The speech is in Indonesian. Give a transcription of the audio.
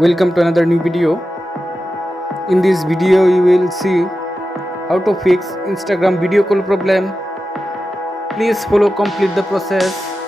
Welcome to another new video. In this video you will see how to fix Instagram video call problem. Please follow complete the process.